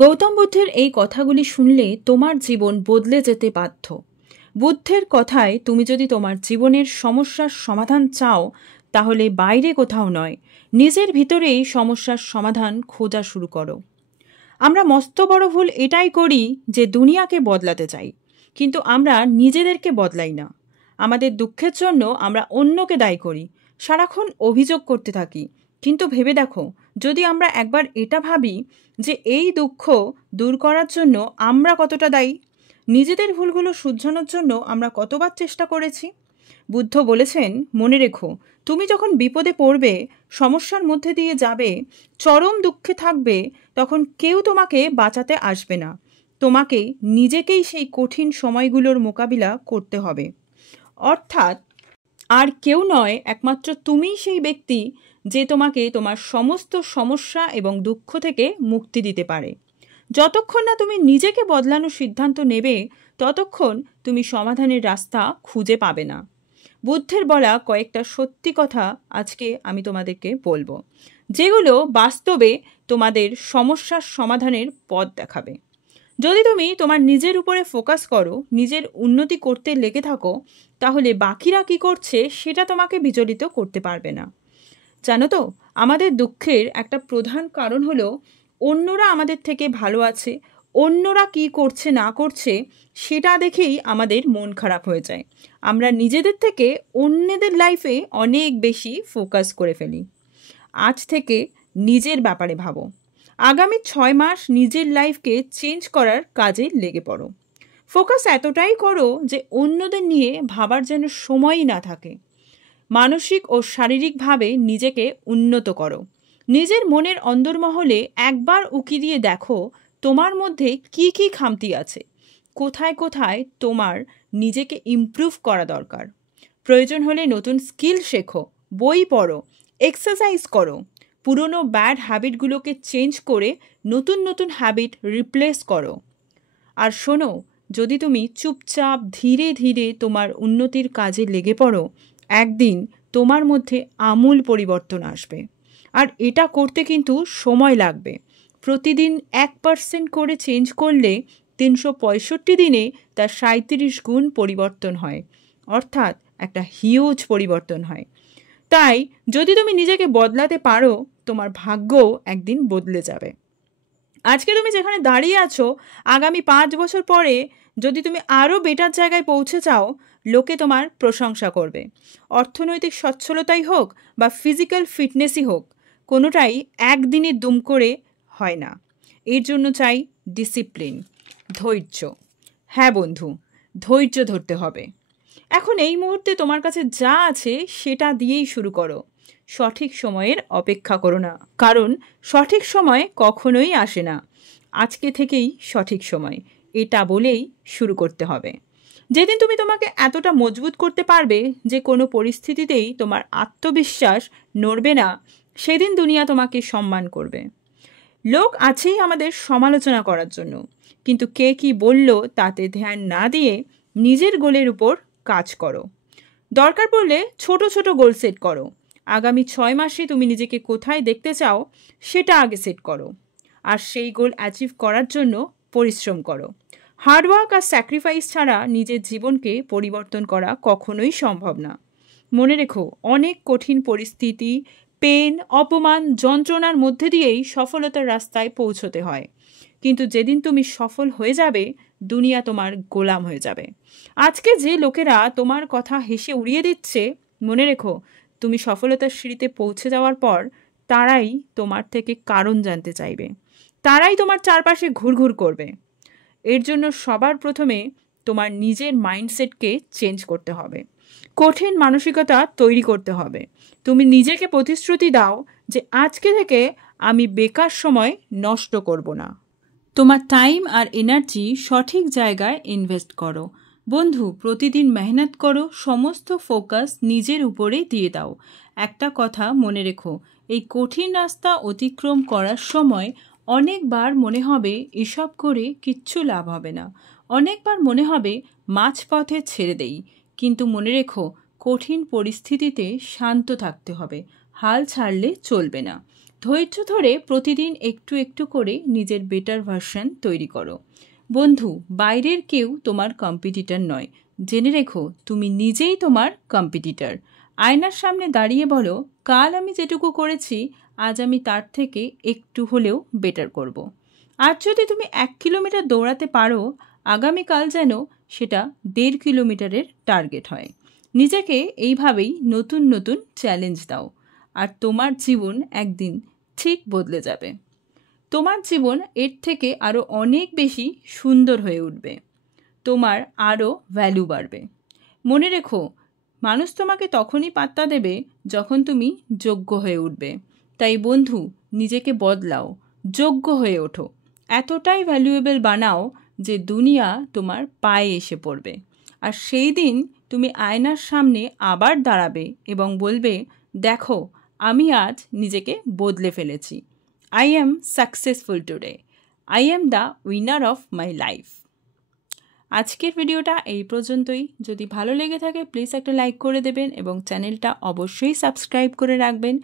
গৌতম বুদ্ধের এই কথাগুলি শুনলে তোমার জীবন বদলে যেতে বাধ্য। বুদ্ধের কথায় তুমি যদি তোমার জীবনের সমস্যার সমাধান চাও, তাহলে বাইরে কোথাও নয়, নিজের ভিতরেই সমস্যার সমাধান খোঁজা শুরু করো। আমরা মস্ত বড় ভুল এটাই করি যে দুনিয়াকে বদলাতে চাই, কিন্তু আমরা নিজেদেরকে বদলাই না। আমাদের দুঃখের জন্য আমরা অন্যকে দায়ী করি, সারাক্ষণ অভিযোগ করতে থাকি। কিন্তু ভেবে দেখো, যদি আমরা একবার এটা ভাবি যে এই দুঃখ দূর করার জন্য আমরা কতটা দায়ী, নিজেদের ভুলগুলো শুধরানোর জন্য আমরা কতবার চেষ্টা করেছি। বুদ্ধ বলেছেন, মনে রেখো, তুমি যখন বিপদে পড়বে, সমস্যার মধ্যে দিয়ে যাবে, চরম দুঃখে থাকবে, তখন কেউ তোমাকে বাঁচাতে আসবে না। তোমাকে নিজেকেই সেই কঠিন সময়গুলোর মোকাবিলা করতে হবে। অর্থাৎ আর কেউ নয়, একমাত্র তুমিই সেই ব্যক্তি যে তোমাকে তোমার সমস্ত সমস্যা এবং দুঃখ থেকে মুক্তি দিতে পারে। যতক্ষণ না তুমি নিজেকে বদলানোর সিদ্ধান্ত নেবে, ততক্ষণ তুমি সমাধানের রাস্তা খুঁজে পাবে না। বুদ্ধের বলা কয়েকটা সত্যি কথা আজকে আমি তোমাদেরকে বলবো, যেগুলো বাস্তবে তোমাদের সমস্যার সমাধানের পথ দেখাবে। যদি তুমি তোমার নিজের উপরে ফোকাস করো, নিজের উন্নতি করতে লেগে থাকো, তাহলে বাকিরা কি করছে সেটা তোমাকে বিচলিত করতে পারবে না। জানো তো, আমাদের দুঃখের একটা প্রধান কারণ হলো অন্যরা আমাদের থেকে ভালো আছে, অন্যরা কি করছে না করছে সেটা দেখেই আমাদের মন খারাপ হয়ে যায়। আমরা নিজেদের থেকে অন্যদের লাইফে অনেক বেশি ফোকাস করে ফেলি। আজ থেকে নিজের ব্যাপারে ভাবো। আগামী 6 মাস নিজের লাইফকে চেঞ্জ করার কাজে লেগে পড়ো। ফোকাস এতটাই করো যে অন্যদের নিয়ে ভাবার যেন সময়ই না থাকে। মানসিক ও শারীরিকভাবে নিজেকে উন্নত করো। নিজের মনের অন্দরমহলে একবার উকি দিয়ে দেখো তোমার মধ্যে কি কি খামতি আছে, কোথায় কোথায় তোমার নিজেকে ইমপ্রুভ করা দরকার। প্রয়োজন হলে নতুন স্কিল শেখো, বই পড়ো, এক্সারসাইজ করো। পুরনো ব্যাড হ্যাবিটগুলোকে চেঞ্জ করে নতুন নতুন হ্যাবিট রিপ্লেস করো। আর শোনো, যদি তুমি চুপচাপ ধীরে ধীরে তোমার উন্নতির কাজে লেগে পড়ো, একদিন তোমার মধ্যে আমূল পরিবর্তন আসবে। আর এটা করতে কিন্তু সময় লাগবে। প্রতিদিন 1% করে চেঞ্জ করলে 365 দিনে তার 37 গুণ পরিবর্তন হয়, অর্থাৎ একটা হিউজ পরিবর্তন হয়। তাই যদি তুমি নিজেকে বদলাতে পারো, তোমার ভাগ্য একদিন বদলে যাবে। আজকে তুমি যেখানে দাঁড়িয়ে আছো, আগামী 5 বছর পরে যদি তুমি আরও বেটার জায়গায় পৌঁছে যাও, লোকে তোমার প্রশংসা করবে। অর্থনৈতিক সচ্ছলতাই হোক বা ফিজিক্যাল ফিটনেসই হোক, কোনোটাই একদিনে দুম করে হয় না। এর জন্য চাই ডিসিপ্লিন, ধৈর্য। হ্যাঁ বন্ধু, ধৈর্য ধরতে হবে। এখন এই মুহূর্তে তোমার কাছে যা আছে সেটা দিয়েই শুরু করো। সঠিক সময়ের অপেক্ষা করো না, কারণ সঠিক সময় কখনোই আসে না। আজকে থেকেই সঠিক সময়, এটা বলেই শুরু করতে হবে। যেদিন তুমি তোমাকে এতটা মজবুত করতে পারবে যে কোনো পরিস্থিতিতেই তোমার আত্মবিশ্বাস নড়বে না, সেদিন দুনিয়া তোমাকে সম্মান করবে। লোক আছেই আমাদের সমালোচনা করার জন্য, কিন্তু কে কি বলল তাতে ধ্যান না দিয়ে নিজের গোলের উপর কাজ করো। দরকার পড়লে ছোট ছোট গোল সেট করো। আগামী 6 মাসে তুমি নিজেকে কোথায় দেখতে চাও সেটা আগে সেট করো, আর সেই গোল অ্যাচিভ করার জন্য পরিশ্রম করো। হার্ডওয়ার্ক আর স্যাক্রিফাইস ছাড়া নিজের জীবনকে পরিবর্তন করা কখনোই সম্ভব না। মনে রেখো, অনেক কঠিন পরিস্থিতি, পেন, অপমান, যন্ত্রণার মধ্যে দিয়েই সফলতার রাস্তায় পৌঁছতে হয়। কিন্তু যেদিন তুমি সফল হয়ে যাবে, দুনিয়া তোমার গোলাম হয়ে যাবে। আজকে যে লোকেরা তোমার কথা হেসে উড়িয়ে দিচ্ছে, মনে রেখো, তুমি সফলতার সিঁড়িতে পৌঁছে যাওয়ার পর তারাই তোমার থেকে কারণ জানতে চাইবে, তারাই তোমার চারপাশে ঘুরঘুর করবে। এর জন্য সবার প্রথমে তোমার নিজের মাইন্ডসেটকে চেঞ্জ করতে হবে, কঠিন মানসিকতা তৈরি করতে হবে। তুমি নিজেকে প্রতিশ্রুতি দাও যে আজকে থেকে আমি বেকার সময় নষ্ট করব না। তোমার টাইম আর এনার্জি সঠিক জায়গায় ইনভেস্ট করো। বন্ধু, প্রতিদিন মেহনত করো, সমস্ত ফোকাস নিজের উপরে দিয়ে দাও। একটা কথা মনে রেখো, এই কঠিন রাস্তা অতিক্রম করার সময় অনেকবার মনে হবে এসব করে কিচ্ছু লাভ হবে না, অনেকবার মনে হবে মাঝপথে ছেড়ে দেই। কিন্তু মনে রেখো, কঠিন পরিস্থিতিতে শান্ত থাকতে হবে, হাল ছাড়লে চলবে না। ধৈর্য ধরে প্রতিদিন একটু একটু করে নিজের বেটার ভার্সন তৈরি করো। বন্ধু, বাইরের কেউ তোমার কম্পিটিটর নয়, জেনে রেখো তুমি নিজেই তোমার কম্পিটিটর। আয়নার সামনে দাঁড়িয়ে বলো, কাল আমি যেটুকু করেছি আজ আমি তার থেকে একটু হলেও বেটার করব। আজ যদি তুমি 1 কিলোমিটার দৌড়াতে পারো, আগামীকাল যেন সেটা 1.5 কিলোমিটারের টার্গেট হয়। নিজেকে এইভাবেই নতুন নতুন চ্যালেঞ্জ দাও, আর তোমার জীবন একদিন ঠিক বদলে যাবে। তোমার জীবন এর থেকে আরও অনেক বেশি সুন্দর হয়ে উঠবে, তোমার আরও ভ্যালু বাড়বে। মনে রেখো, মানুষ তোমাকে তখনই পাত্তা দেবে যখন তুমি যোগ্য হয়ে উঠবে। তাই বন্ধু, নিজেকে বদলাও, যোগ্য হয়ে ওঠো, এতটাই ভ্যালুয়েবল বানাও যে দুনিয়া তোমার পায়ে এসে পড়বে। আর সেই দিন তুমি আয়নার সামনে আবার দাঁড়াবে এবং বলবে, দেখো আমি আজ নিজেকে বদলে ফেলেছি। I am successful today. I am the winner of my life. আজকের ভিডিওটা এই পর্যন্তই। যদি ভালো লেগে থাকে প্লিজ একটা লাইক করে দেবেন এবং চ্যানেলটা অবশ্যই সাবস্ক্রাইব করে রাখবেন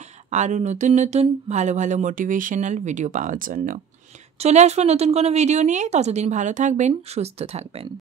আরও নতুন নতুন ভালো ভালো মোটিভেশনাল ভিডিও পাওয়ার জন্য। চলে আসবো নতুন কোনো ভিডিও নিয়ে, ততদিন ভালো থাকবেন, সুস্থ থাকবেন।